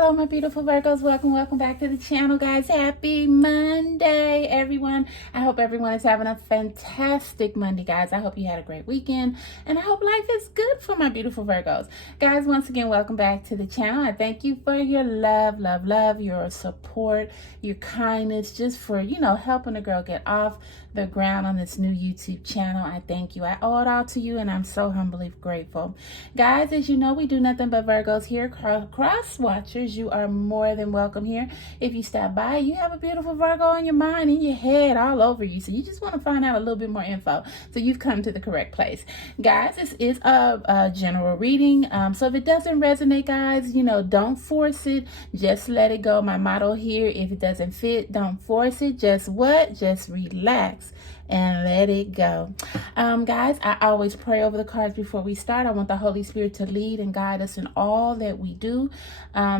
Hello, my beautiful Virgos. Welcome back to the channel, guys. Happy Monday, everyone. I hope everyone is having a fantastic Monday, guys. I hope you had a great weekend, and I hope life is good for my beautiful Virgos. Guys, once again, welcome back to the channel. I thank you for your love, your support, your kindness, just for, helping a girl get off the ground on this new YouTube channel. I thank you. I owe it all to you, and I'm so humbly grateful. Guys, as you know, we do nothing but Virgos here. Cross watchers, you are more than welcome here. If you stop by, you have a beautiful Virgo on your mind, in your head, all over you. So you just want to find out a little bit more info. So you've come to the correct place. Guys, this is a general reading. So if it doesn't resonate, guys, don't force it. Just let it go. My motto here, if it doesn't fit, don't force it. Just relax and let it go. Guys, I always pray over the cards before we start. I want the Holy Spirit to lead and guide us in all that we do.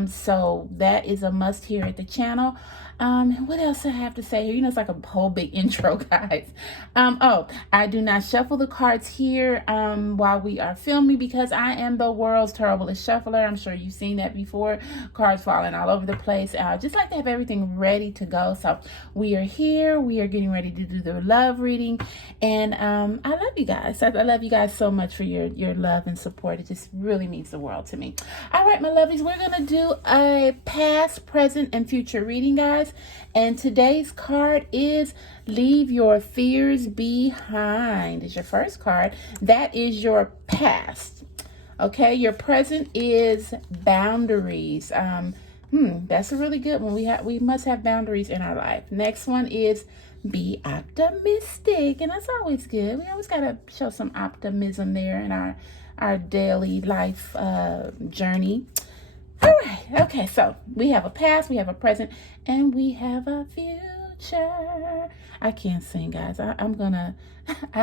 So that is a must here at the channel. What else I have to say here? It's like a whole big intro, guys. I do not shuffle the cards here while we are filming because I am the world's terriblest shuffler. I'm sure you've seen that before. Cards falling all over the place. Just like to have everything ready to go. So we are here. We are getting ready to do the love reading. And I love you guys. I love you guys so much for your love and support. It just really means the world to me. All right, my lovelies, we're going to do a past, present, and future reading, guys. And today's card is Leave Your Fears Behind. It's your first card. That is your past. Okay, your present is boundaries. That's a really good one. We must have boundaries in our life. Next one is be optimistic, and that's always good. We always got to show some optimism there in our daily life journey. All right. Okay. So we have a past, we have a present, and we have a future. I can't sing, guys. I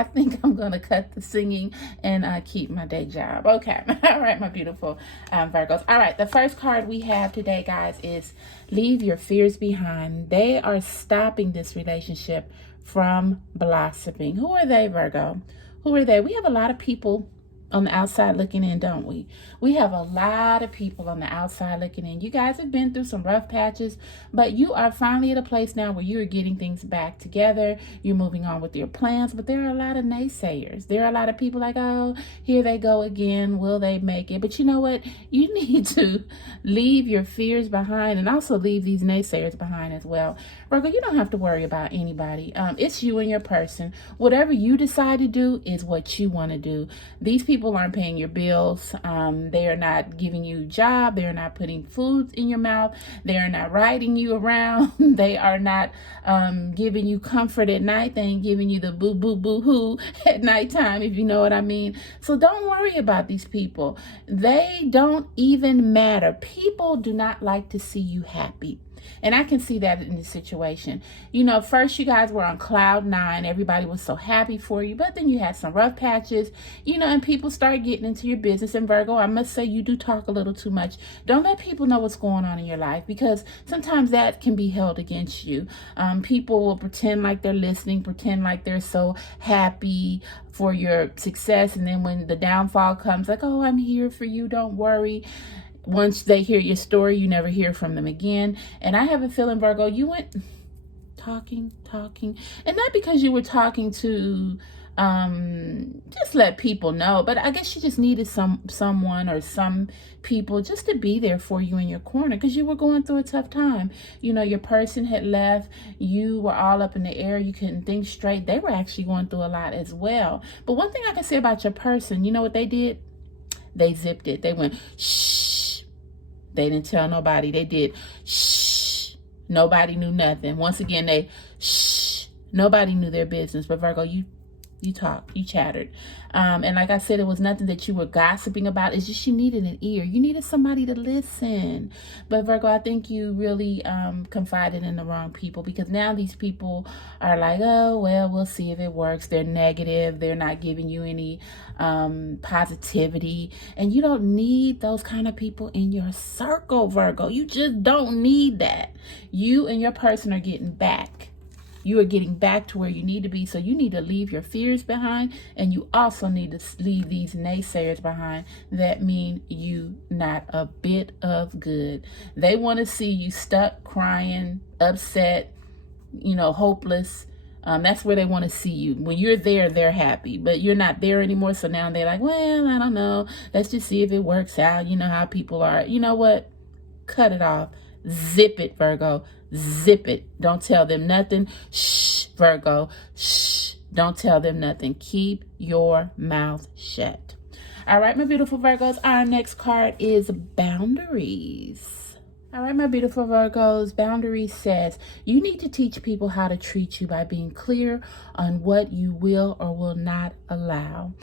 think I'm gonna cut the singing and keep my day job. Okay. All right, my beautiful Virgos. All right. The first card we have today, guys, is Leave Your Fears Behind. They are stopping this relationship from blossoming. Who are they, Virgo? Who are they? We have a lot of people on the outside looking in, don't we? We have a lot of people on the outside looking in. You guys have been through some rough patches, but you are finally at a place now where you're getting things back together. You're moving on with your plans, but there are a lot of naysayers. There are a lot of people like, oh, here they go again. Will they make it? But you know what? You need to leave your fears behind and also leave these naysayers behind as well. Virgo, you don't have to worry about anybody. It's you and your person. Whatever you decide to do is what you want to do. These people aren't paying your bills. They are not giving you a job. They are not putting food in your mouth. They are not riding you around. They are not giving you comfort at night. They ain't giving you the boo boo boo hoo at nighttime, if you know what I mean. So don't worry about these people. They don't even matter. People do not like to see you happy. And I can see that in this situation. First you guys were on cloud nine. Everybody was so happy for you. But then you had some rough patches, and people start getting into your business. And Virgo, I must say you do talk a little too much. Don't let people know what's going on in your life because sometimes that can be held against you. People will pretend like they're listening, pretend like they're so happy for your success. And then when the downfall comes, like, oh, I'm here for you. Don't worry. Once they hear your story, you never hear from them again. And I have a feeling, Virgo, you went talking. And not because you were talking to just let people know. But I guess you just needed someone or some people just to be there for you in your corner because you were going through a tough time. Your person had left. You were all up in the air. You couldn't think straight. They were actually going through a lot as well. But one thing I can say about your person, you know what they did? They zipped it. They went, shh. They didn't tell nobody. They did, shh. Nobody knew nothing. Once again, they, shh. Nobody knew their business. But Virgo, you talked, you chattered. And like I said, it was nothing that you were gossiping about. It's just you needed an ear. You needed somebody to listen. But Virgo, I think you really confided in the wrong people because now these people are like, oh, well, we'll see if it works. They're negative. They're not giving you any positivity. And you don't need those kind of people in your circle, Virgo. You just don't need that. You and your person are getting back. You are getting back to where you need to be. So you need to leave your fears behind, and you also need to leave these naysayers behind that mean you not a bit of good. They want to see you stuck, crying, upset, hopeless. That's where they want to see you. When you're there, they're happy, but you're not there anymore. So now they're like, well, I don't know. Let's just see if it works out. You know how people are. You know what? Cut it off. Zip it, Virgo. Zip it. Don't tell them nothing. Shh, Virgo. Shh. Don't tell them nothing. Keep your mouth shut. All right, my beautiful Virgos. Our next card is boundaries. All right, my beautiful Virgos, boundaries says you need to teach people how to treat you by being clear on what you will or will not allow.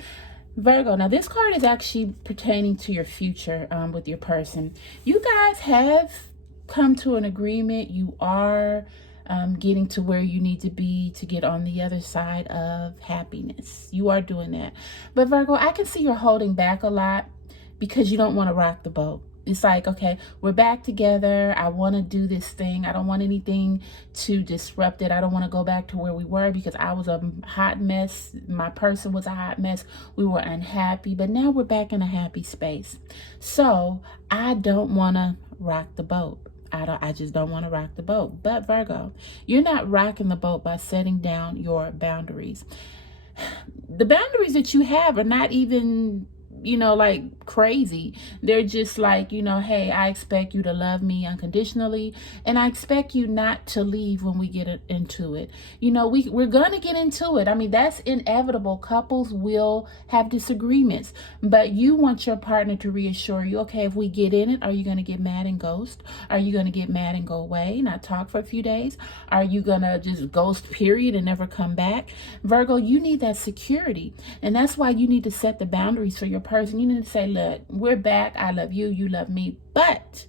Virgo, now this card is actually pertaining to your future with your person. You guys have come to an agreement. You are getting to where you need to be to get on the other side of happiness. You are doing that. But Virgo, I can see you're holding back a lot because you don't want to rock the boat. It's like, okay, we're back together. I want to do this thing. I don't want anything to disrupt it. I don't want to go back to where we were because I was a hot mess. My person was a hot mess. We were unhappy, but now we're back in a happy space. So I don't want to rock the boat. I just don't want to rock the boat. But Virgo, you're not rocking the boat by setting down your boundaries. The boundaries that you have are not even like crazy. They're just like, hey, I expect you to love me unconditionally, and I expect you not to leave when we get into it. We're gonna get into it. I mean, that's inevitable. Couples will have disagreements, but you want your partner to reassure you, okay, if we get in it, are you gonna get mad and ghost? Are you gonna get mad and go away, not talk for a few days? Are you gonna just ghost period and never come back? Virgo, you need that security, and that's why you need to set the boundaries for your person. You need to say, look, we're back. I love you. You love me. But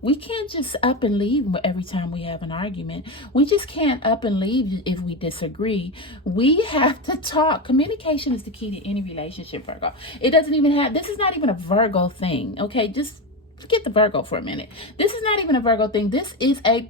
we can't just up and leave every time we have an argument. We just can't up and leave if we disagree. We have to talk. Communication is the key to any relationship, Virgo. It doesn't even have, this is not even a Virgo thing. Okay, just forget the Virgo for a minute. This is not even a Virgo thing. This is a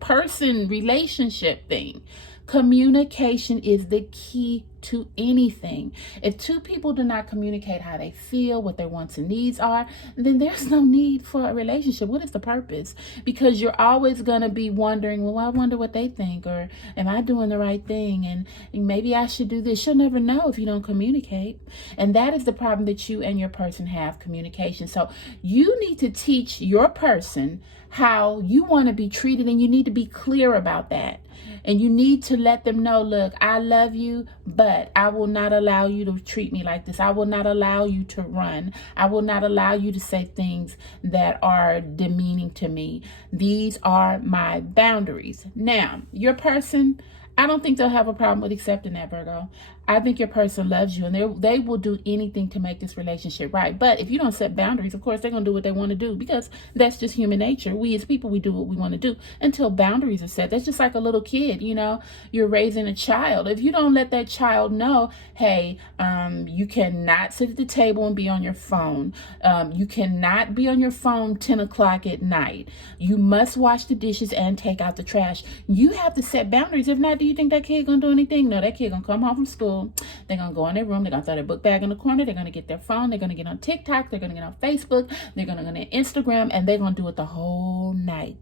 person relationship thing. Communication is the key to anything. If two people do not communicate how they feel, what their wants and needs are, then there's no need for a relationship. What is the purpose? Because you're always going to be wondering, well, I wonder what they think, or am I doing the right thing? And maybe I should do this. You'll never know if you don't communicate. And that is the problem that you and your person have, communication. So you need to teach your person how you want to be treated, and you need to be clear about that. And you need to let them know, look, I love you, but I will not allow you to treat me like this. I will not allow you to run. I will not allow you to say things that are demeaning to me. These are my boundaries. Now, your person, I don't think they'll have a problem with accepting that, Virgo. I think your person loves you, and they will do anything to make this relationship right. But if you don't set boundaries, of course, they're going to do what they want to do, because that's just human nature. We as people, we do what we want to do until boundaries are set. That's just like a little kid, you're raising a child. If you don't let that child know, hey, you cannot sit at the table and be on your phone. You cannot be on your phone 10 o'clock at night. You must wash the dishes and take out the trash. You have to set boundaries. If not, do you think that kid going to do anything? No, that kid going to come home from school. They're going to go in their room. They're going to throw their book bag in the corner. They're going to get their phone. They're going to get on TikTok. They're going to get on Facebook. They're going to go on Instagram. And they're going to do it the whole night.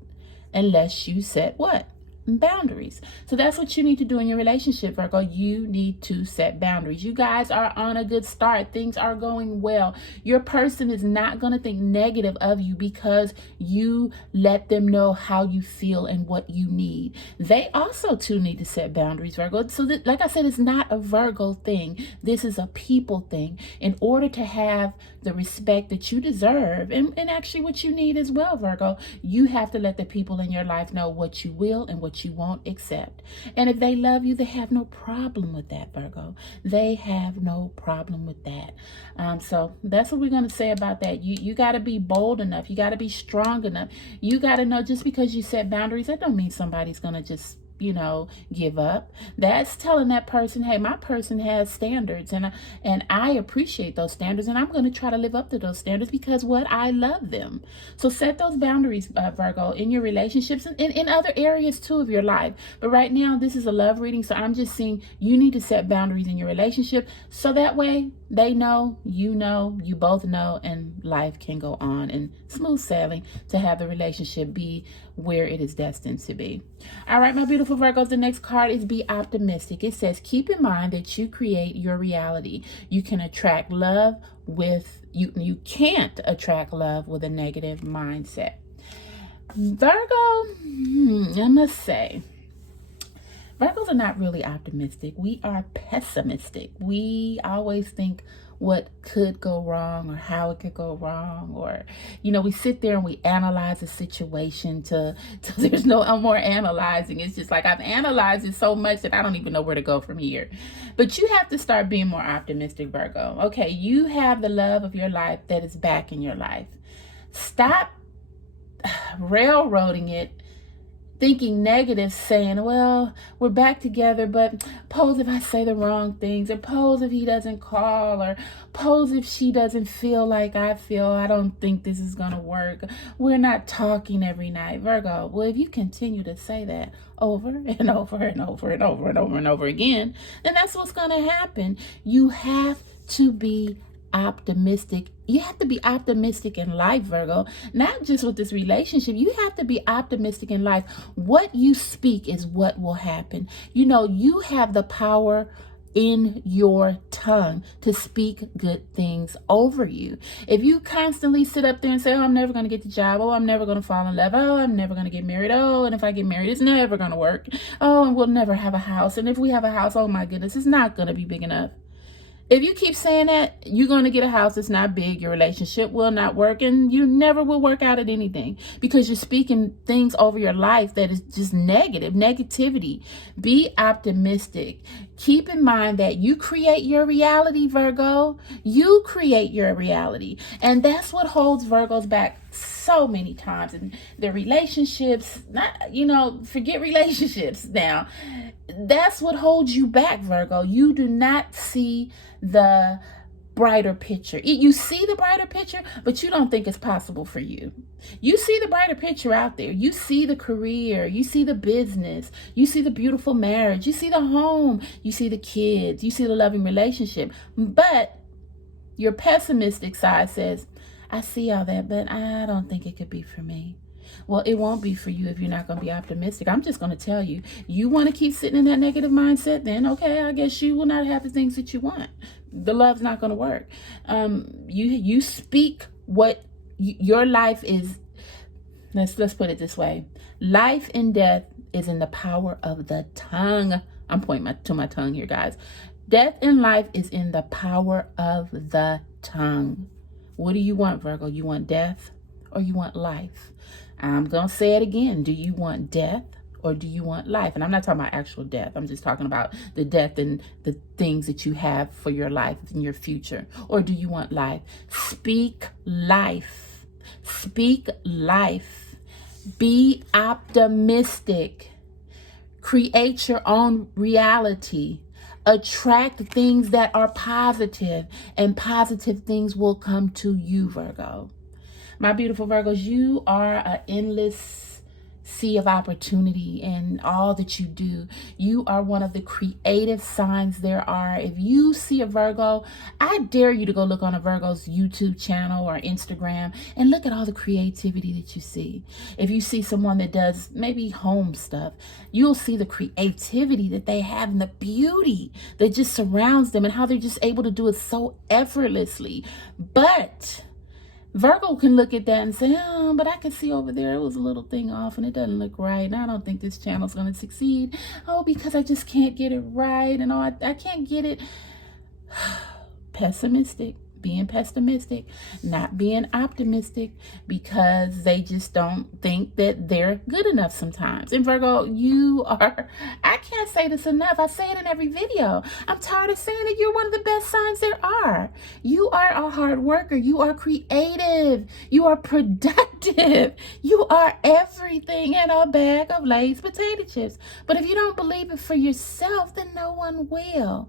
Unless you set what? Boundaries. So that's what you need to do in your relationship, Virgo. You need to set boundaries. You guys are on a good start. Things are going well. Your person is not going to think negative of you because you let them know how you feel and what you need. They also too need to set boundaries, Virgo. So that, like I said, it's not a Virgo thing. This is a people thing. In order to have the respect that you deserve, and actually what you need as well, Virgo, you have to let the people in your life know what you will and what you won't accept. And if they love you, they have no problem with that, Virgo. They have no problem with that. So that's what we're going to say about that. You got to be bold enough. You got to be strong enough. You got to know, just because you set boundaries, that don't mean somebody's going to just give up. That's telling that person, hey, my person has standards, and I appreciate those standards, and I'm going to try to live up to those standards because what, I love them. So set those boundaries, Virgo, in your relationships and in other areas too of your life. But right now, this is a love reading, so I'm just seeing you need to set boundaries in your relationship so that way they know, you both know, and life can go on and smooth sailing to have the relationship be where it is destined to be. All right, my beautiful Virgos, the next card is be optimistic. It says, keep in mind that you create your reality. You can attract love with, you can't attract love with a negative mindset. Virgo, I must say, Virgos are not really optimistic. We are pessimistic. We always think what could go wrong or how it could go wrong, or we sit there and we analyze a situation till there's no more analyzing. It's just like I've analyzed it so much that I don't even know where to go from here. But you have to start being more optimistic, Virgo. Okay, you have the love of your life that is back in your life. Stop railroading it, thinking negative, saying, well, we're back together, but pose if I say the wrong things, or pose if he doesn't call, or pose if she doesn't feel like I feel. I don't think this is going to work. We're not talking every night. Virgo, well, if you continue to say that over and over and over and over and over and over again, then that's what's going to happen. You have to be optimistic. You have to be optimistic in life, Virgo, not just with this relationship. You have to be optimistic in life. What you speak is what will happen. You have the power in your tongue to speak good things over you. If you constantly sit up there and say, oh, I'm never going to get the job. Oh, I'm never going to fall in love. Oh, I'm never going to get married. Oh, and if I get married, it's never going to work. Oh, and we'll never have a house. And if we have a house, oh my goodness, it's not going to be big enough. If you keep saying that, you're going to get a house that's not big, your relationship will not work, and you never will work out at anything because you're speaking things over your life that is just negativity. Be optimistic. Keep in mind that you create your reality, Virgo. You create your reality. And that's what holds Virgos back so many times in their relationships. Forget relationships now. That's what holds you back, Virgo. You do not see the brighter picture. You see the brighter picture, but you don't think it's possible for you. You see the brighter picture out there. You see the career. You see the business. You see the beautiful marriage. You see the home. You see the kids. You see the loving relationship. But your pessimistic side says, I see all that, but I don't think it could be for me. Well, it won't be for you if you're not going to be optimistic. I'm just going to tell you, you want to keep sitting in that negative mindset, then okay, I guess you will not have the things that you want. The love's not going to work. You speak what your life is. Let's put it this way. Life and death is in the power of the tongue. I'm pointing to my tongue here, guys. Death and life is in the power of the tongue. What do you want, Virgo? You want death or you want life? I'm going to say it again. Do you want death or do you want life? And I'm not talking about actual death. I'm just talking about the death and the things that you have for your life and your future. Or do you want life? Speak life. Speak life. Be optimistic. Create your own reality. Attract things that are positive, and positive things will come to you, Virgo. My beautiful Virgos, you are an endless sea of opportunity in all that you do. You are one of the creative signs there are. If you see a Virgo, I dare you to go look on a Virgo's YouTube channel or Instagram and look at all the creativity that you see. If you see someone that does maybe home stuff, you'll see the creativity that they have and the beauty that just surrounds them and how they're just able to do it so effortlessly. But Virgo can look at that and say, oh, but I can see over there it was a little thing off and it doesn't look right. And I don't think this channel's going to succeed. Oh, because I just can't get it right. And I can't get it. Pessimistic. being pessimistic, not being optimistic, because they just don't think that they're good enough sometimes. And Virgo, you are, I can't say this enough. I say it in every video. I'm tired of saying it. You're one of the best signs there are. You are a hard worker. You are creative. You are productive. You are everything in a bag of Lay's potato chips. But if you don't believe it for yourself, then no one will.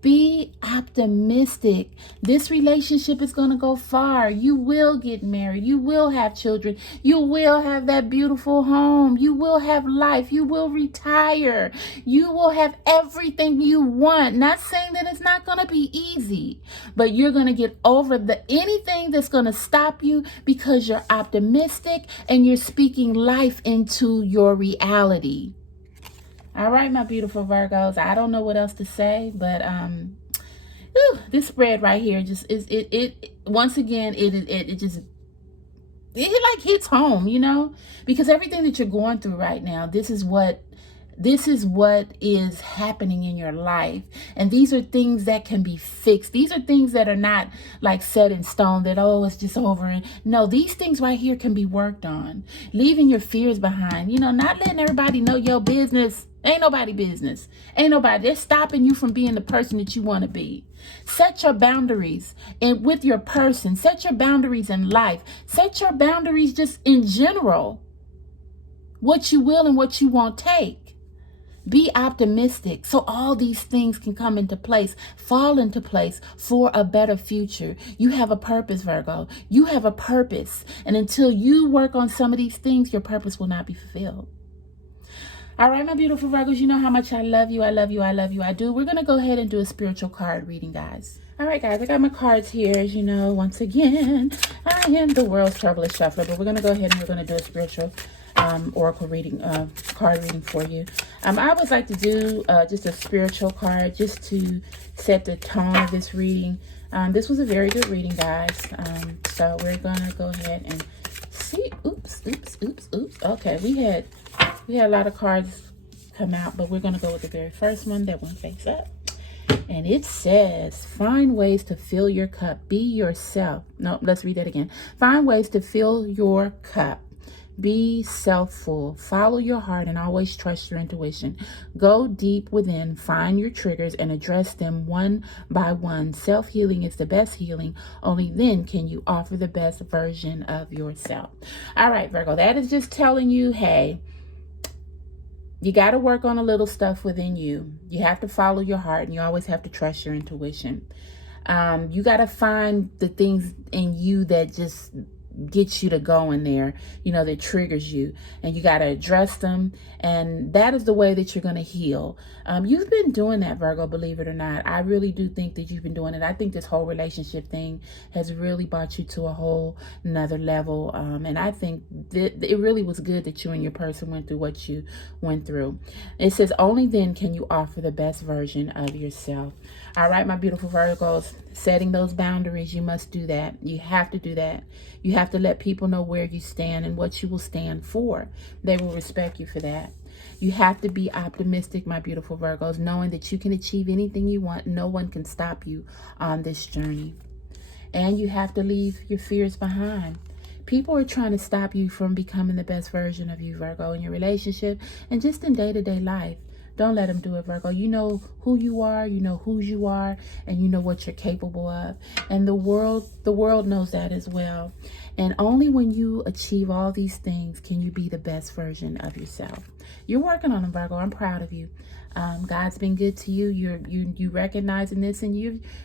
Be optimistic. This relationship is going to go far. You will get married. You will have children. You will have that beautiful home. You will have life. You will retire. You will have everything you want. Not saying that it's not going to be easy, but you're going to get over anything that's going to stop you because you're optimistic and you're speaking life into your reality. All right, my beautiful Virgos. I don't know what else to say, but this spread right here just is it once again it just like hits home, you know, because everything that you're going through right now, this is what is happening in your life. And these are things that can be fixed. These are things that are not like set in stone that, oh, it's just over. And no, these things right here can be worked on. Leaving your fears behind, you know, not letting everybody know your business. Ain't nobody business. Ain't nobody. They're stopping you from being the person that you want to be. Set your boundaries with your person. Set your boundaries in life. Set your boundaries just in general. What you will and what you won't take. Be optimistic so all these things can come into place, fall into place for a better future. You have a purpose, Virgo. You have a purpose. And until you work on some of these things, your purpose will not be fulfilled. All right, my beautiful Virgos, you know how much I love you. I love you. I love you. I do. We're going to go ahead and do a spiritual card reading, guys. All right, guys, I got my cards here. As you know, once again, I am the world's troublest shuffler, but we're going to go ahead and we're going to do a spiritual oracle reading, card reading for you. I always like to do just a spiritual card just to set the tone of this reading. This was a very good reading, guys. So we're going to go ahead and see. Oops. Okay, we had a lot of cards come out, but we're going to go with the very first one that went face up. And it says, find ways to fill your cup. Be yourself. No, let's read that again. Find ways to fill your cup. Be self-full. Follow your heart and always trust your intuition. Go deep within, find your triggers and address them one by one. Self-healing is the best healing. Only then can you offer the best version of yourself. All right, Virgo, that is just telling you, hey, you got to work on a little stuff within you. You have to follow your heart and you always have to trust your intuition. You got to find the things in you that just gets you to go in there, you know, that triggers you, and you got to address them. And that is the way that you're going to heal. You've been doing that, Virgo, believe it or not. I really do think that you've been doing it. I think this whole relationship thing has really brought you to a whole nother level. And I think that it really was good that you and your person went through what you went through. It says, only then can you offer the best version of yourself. All right, my beautiful Virgos, setting those boundaries, you must do that. You have to do that. You have to let people know where you stand and what you will stand for. They will respect you for that. You have to be optimistic, my beautiful Virgos, knowing that you can achieve anything you want. No one can stop you on this journey. And you have to leave your fears behind. People are trying to stop you from becoming the best version of you, Virgo, in your relationship and just in day-to-day life. Don't let them do it, Virgo. You know who you are, you know whose you are, and you know what you're capable of. And the world knows that as well. And only when you achieve all these things can you be the best version of yourself. You're working on them, Virgo. I'm proud of you. God's been good to you. You recognizing this, and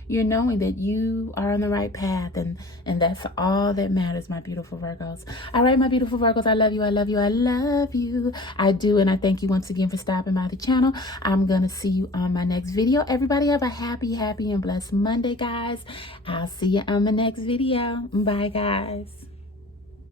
you're knowing that you are on the right path, and that's all that matters, my beautiful Virgos. All right, my beautiful Virgos, I love you. I love you. I love you. I do, and I thank you once again for stopping by the channel. I'm gonna see you on my next video. Everybody have a happy and blessed Monday, guys. I'll see you on the next video. Bye, guys.